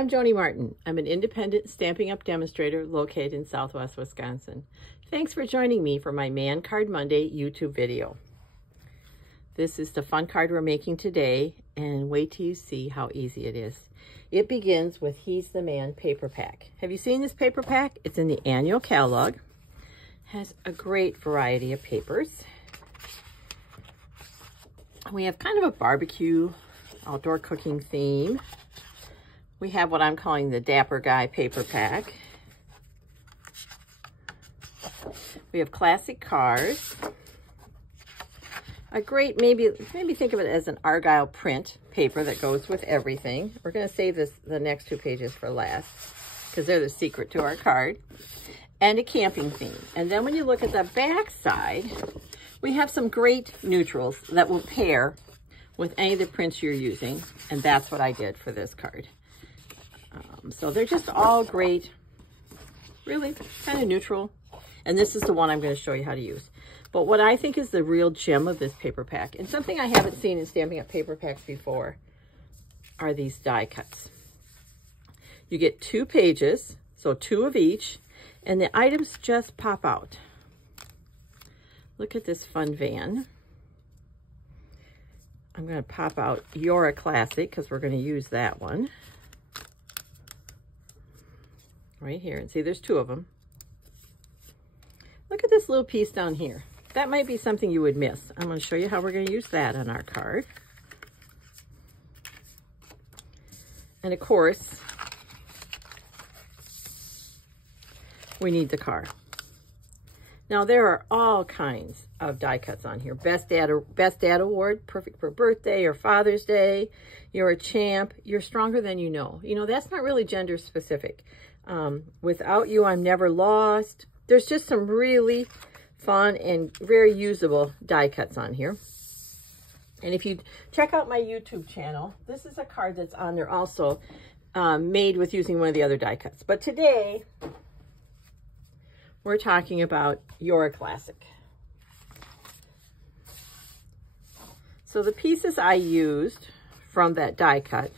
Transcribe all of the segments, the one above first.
I'm Joni Martin. I'm an independent Stampin' Up! Demonstrator located in Southwest Wisconsin. Thanks for joining me for my Man Card Monday YouTube video. This is the fun card we're making today, and wait till you see how easy it is. It begins with He's the Man paper pack. Have you seen this paper pack? It's in the annual catalog. Has a great variety of papers. We have kind of a barbecue, outdoor cooking theme. We have what I'm calling the Dapper Guy paper pack. We have classic cars. A great, maybe think of it as an Argyle print paper that goes with everything. We're going to save the next two pages for last because they're the secret to our card. And a camping theme. And then when you look at the back side, we have some great neutrals that will pair with any of the prints you're using. And that's what I did for this card. So they're just all great, really kind of neutral. And this is the one I'm going to show you how to use. But what I think is the real gem of this paper pack, and something I haven't seen in Stampin' Up! Paper packs before, are these die cuts. You get 2 pages, so 2 of each, and the items just pop out. Look at this fun van. I'm going to pop out You're a Classic because we're going to use that one. Right here, and see there's 2 of them. Look at this little piece down here. That might be something you would miss. I'm going to show you how we're going to use that on our card. And of course, we need the car. Now there are all kinds of die cuts on here. Best Dad Award, perfect for birthday or Father's Day. You're a champ. You're stronger than you know. You know, that's not really gender specific. Without You, I'm Never Lost. There's just some really fun and very usable die cuts on here. And if you check out my YouTube channel, this is a card that's on there also, made with using one of the other die cuts. But today, we're talking about You're a Classic. So the pieces I used from that die cut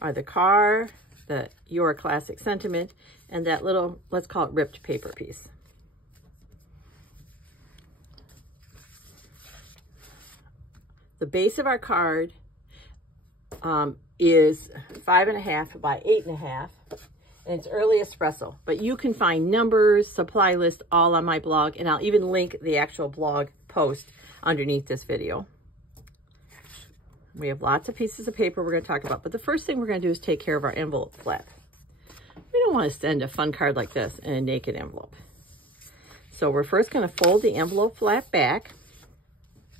are the car, the You're a Classic sentiment, and that little, let's call it ripped paper piece. The base of our card is 5.5 by 8.5, and it's early espresso. But you can find numbers, supply list, all on my blog, and I'll even link the actual blog post underneath this video. We have lots of pieces of paper we're going to talk about, but the first thing we're going to do is take care of our envelope flap. We don't want to send a fun card like this in a naked envelope. So we're first going to fold the envelope flap back,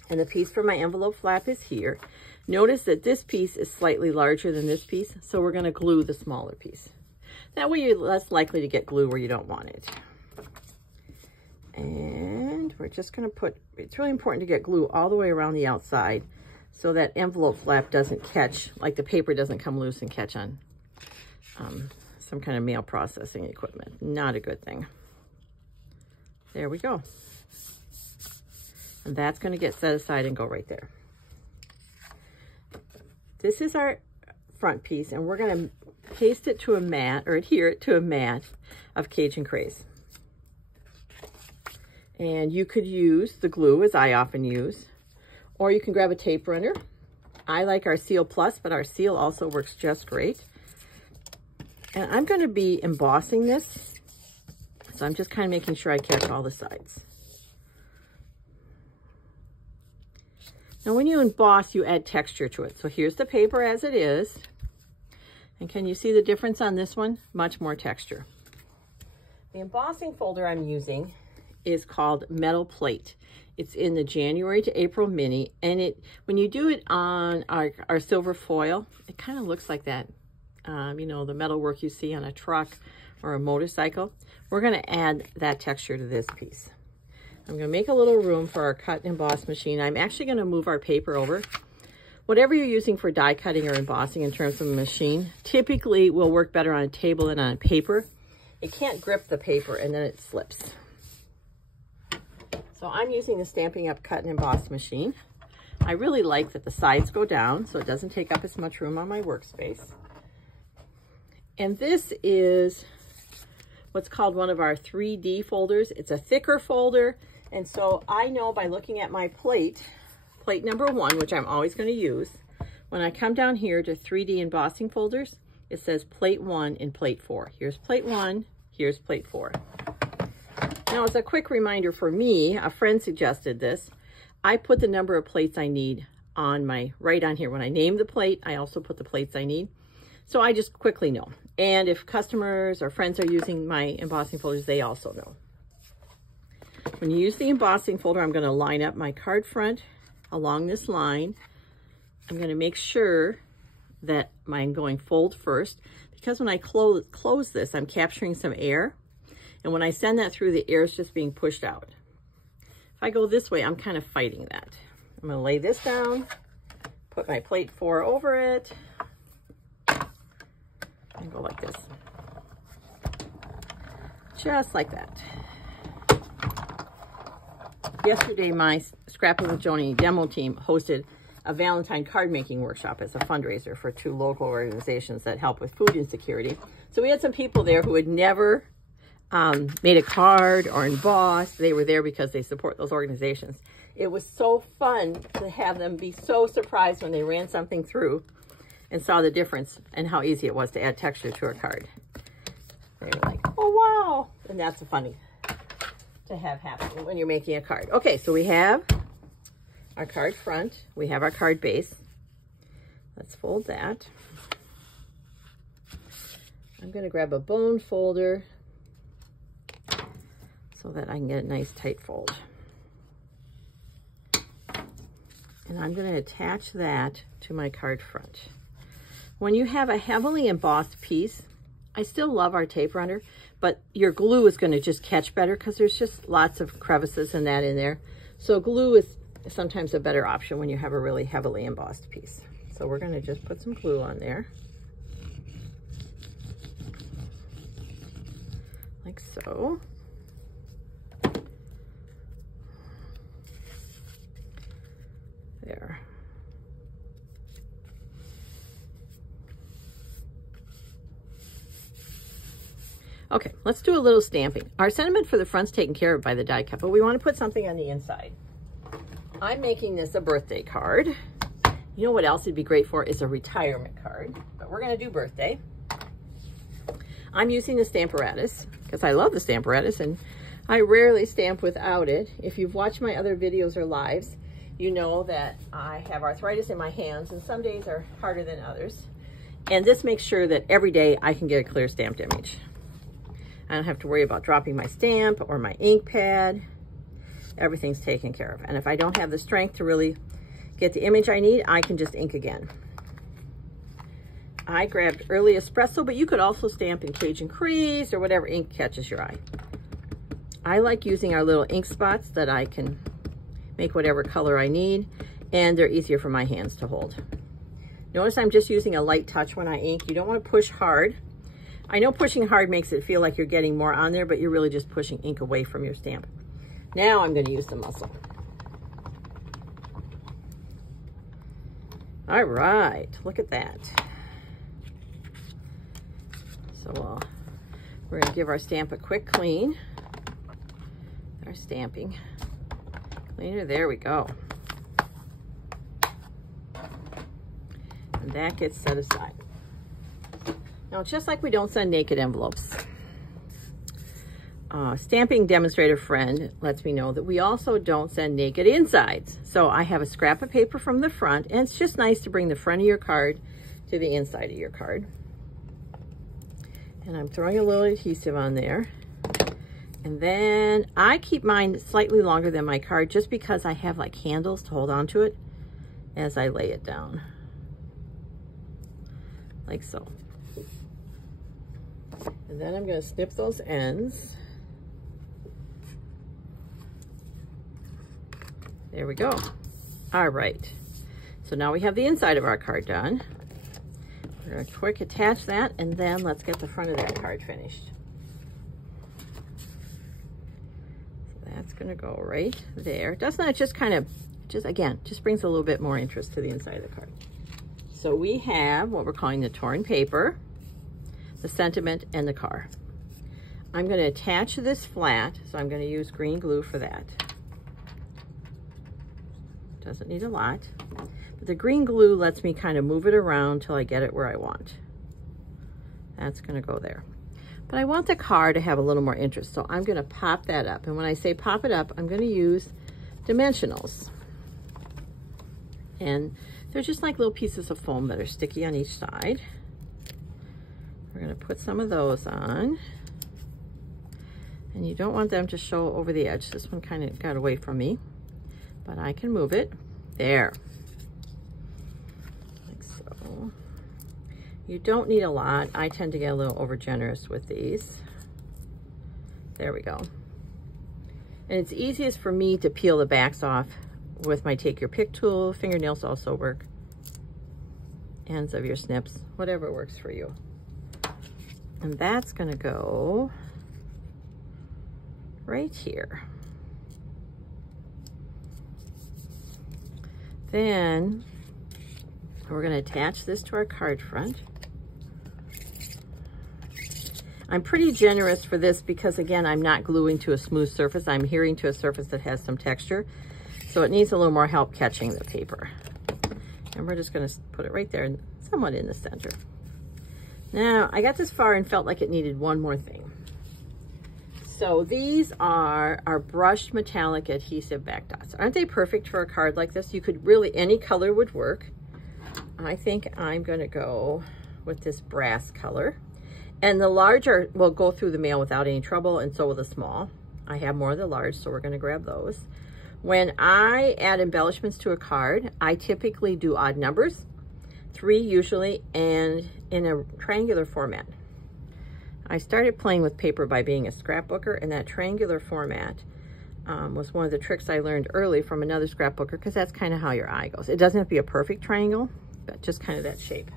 and the piece for my envelope flap is here. Notice that this piece is slightly larger than this piece, so we're going to glue the smaller piece. That way you're less likely to get glue where you don't want it. And we're just going to put, it's really important to get glue all the way around the outside so that envelope flap doesn't catch, like the paper doesn't come loose and catch on some kind of mail processing equipment. Not a good thing. There we go. And that's going to get set aside and go right there. This is our front piece, and we're going to paste it to a mat, or adhere it to a mat of Cajun Craze. And you could use the glue, as I often use, or you can grab a tape runner. I like our Seal Plus, but our Seal also works just great. And I'm going to be embossing this, so I'm just kind of making sure I catch all the sides. Now when you emboss, you add texture to it. So here's the paper as it is. And can you see the difference on this one? Much more texture. The embossing folder I'm using is called Metal Plate. It's in the January to April mini, and when you do it on our silver foil, it kind of looks like that. You know, the metal work you see on a truck or a motorcycle. We're going to add that texture to this piece. I'm going to make a little room for our cut and emboss machine. I'm actually going to move our paper over. Whatever you're using for die cutting or embossing in terms of a machine, typically will work better on a table than on paper. It can't grip the paper and then it slips. So I'm using the Stampin' Up! Cut and Emboss machine. I really like that the sides go down so it doesn't take up as much room on my workspace. And this is what's called one of our 3D folders. It's a thicker folder. And so I know by looking at my plate number 1, which I'm always going to use, when I come down here to 3D embossing folders, it says plate 1 and plate 4. Here's plate 1, here's plate 4. Now, as a quick reminder for me, a friend suggested this. I put the number of plates I need on right on here. When I name the plate, I also put the plates I need. So I just quickly know. And if customers or friends are using my embossing folders, they also know. When you use the embossing folder, I'm going to line up my card front along this line. I'm going to make sure that I'm going fold first, because when I close this, I'm capturing some air. And when I send that through, the air is just being pushed out. If I go this way, I'm kind of fighting that. I'm going to lay this down, put my plate 4 over it, and go like this. Just like that. Yesterday, my Scrapping with Joni demo team hosted a Valentine card making workshop as a fundraiser for 2 local organizations that help with food insecurity. So we had some people there who had never made a card or embossed. They were there because they support those organizations. It was so fun to have them be so surprised when they ran something through and saw the difference and how easy it was to add texture to a card. They were like, oh, wow. And that's funny to have happen when you're making a card. Okay, so we have our card front. We have our card base. Let's fold that. I'm going to grab a bone folder so that I can get a nice tight fold. And I'm going to attach that to my card front. When you have a heavily embossed piece, I still love our tape runner, but your glue is going to just catch better because there's just lots of crevices and that in there. So glue is sometimes a better option when you have a really heavily embossed piece. So we're going to just put some glue on there. Like so. There. Okay, let's do a little stamping. Our sentiment for the front's taken care of by the die cut, but we want to put something on the inside. I'm making this a birthday card. You know what else it'd be great for is a retirement card, but we're going to do birthday. I'm using the Stamparatus because I love the Stamparatus and I rarely stamp without it. If you've watched my other videos or lives, you know that I have arthritis in my hands and some days are harder than others. And this makes sure that every day I can get a clear stamped image. I don't have to worry about dropping my stamp or my ink pad. Everything's taken care of. And if I don't have the strength to really get the image I need, I can just ink again. I grabbed Early Espresso, but you could also stamp in Cajun Crease or whatever ink catches your eye. I like using our little ink spots that I can make whatever color I need, and they're easier for my hands to hold. Notice I'm just using a light touch when I ink. You don't want to push hard. I know pushing hard makes it feel like you're getting more on there, but you're really just pushing ink away from your stamp. Now I'm going to use the mussel. All right, look at that. So we're going to give our stamp a quick clean. Our stamping cleaner, there we go. And that gets set aside. Now, just like we don't send naked envelopes, stamping demonstrator friend lets me know that we also don't send naked insides. So I have a scrap of paper from the front, and it's just nice to bring the front of your card to the inside of your card. And I'm throwing a little adhesive on there. And then I keep mine slightly longer than my card just because I have like handles to hold on to it as I lay it down. Like so. And then I'm going to snip those ends. There we go. All right. So now we have the inside of our card done. We're going to quick attach that, and then let's get the front of that card finished. So that's going to go right there. Doesn't that just kind of, again, just brings a little bit more interest to the inside of the card. So we have what we're calling the torn paper. the sentiment, and the car. I'm going to attach this flat, so I'm going to use green glue for that. Doesn't need a lot. But the green glue lets me kind of move it around till I get it where I want. That's going to go there. But I want the car to have a little more interest, so I'm going to pop that up. And when I say pop it up, I'm going to use dimensionals. And they're just like little pieces of foam that are sticky on each side. We're going to put some of those on. And you don't want them to show over the edge. This one kind of got away from me, but I can move it. There. Like so. You don't need a lot. I tend to get a little over generous with these. There we go. And it's easiest for me to peel the backs off with my take your pick tool. Fingernails also work. Ends of your snips, whatever works for you. And that's going to go right here. Then we're going to attach this to our card front. I'm pretty generous for this because, again, I'm not gluing to a smooth surface. I'm adhering to a surface that has some texture. So it needs a little more help catching the paper. And we're just going to put it right there, somewhat in the center. Now, I got this far and felt like it needed one more thing. So these are our brushed metallic adhesive back dots. Aren't they perfect for a card like this? You could really, any color would work. I think I'm going to go with this brass color. And the large will go through the mail without any trouble, and so will the small. I have more of the large, so we're going to grab those. When I add embellishments to a card, I typically do odd numbers, 3 usually, and in a triangular format. I started playing with paper by being a scrapbooker, and that triangular format was one of the tricks I learned early from another scrapbooker, because that's kind of how your eye goes. It doesn't have to be a perfect triangle, but just kind of that shape.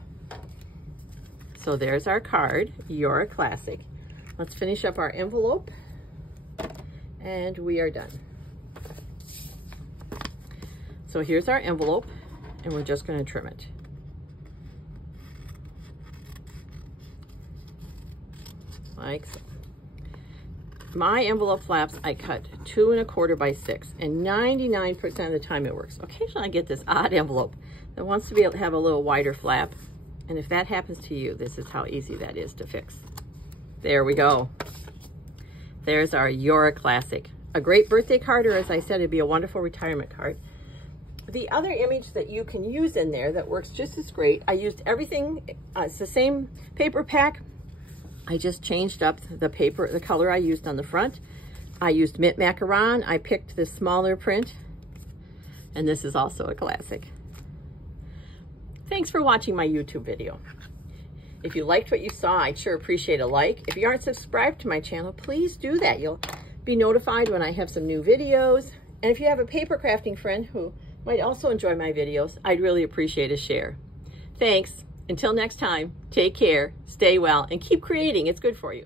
So there's our card. You're a Classic. Let's finish up our envelope, and we are done. So here's our envelope, and we're just going to trim it. Like so. My envelope flaps, I cut 2 1/4 by 6, and 99% of the time it works. Occasionally I get this odd envelope that wants to be able to have a little wider flap, and if that happens to you, this is how easy that is to fix. There we go. There's our You're a Classic. A great birthday card, or as I said, it'd be a wonderful retirement card. The other image that you can use in there that works just as great, I used everything, it's the same paper pack. I just changed up the paper, the color I used on the front. I used mint macaron. I picked this smaller print, and this is also a classic. Thanks for watching my YouTube video. If you liked what you saw, I'd sure appreciate a like. If you aren't subscribed to my channel, please do that. You'll be notified when I have some new videos. And if you have a paper crafting friend who might also enjoy my videos, I'd really appreciate a share. Thanks. Until next time, take care, stay well, and keep creating. It's good for you.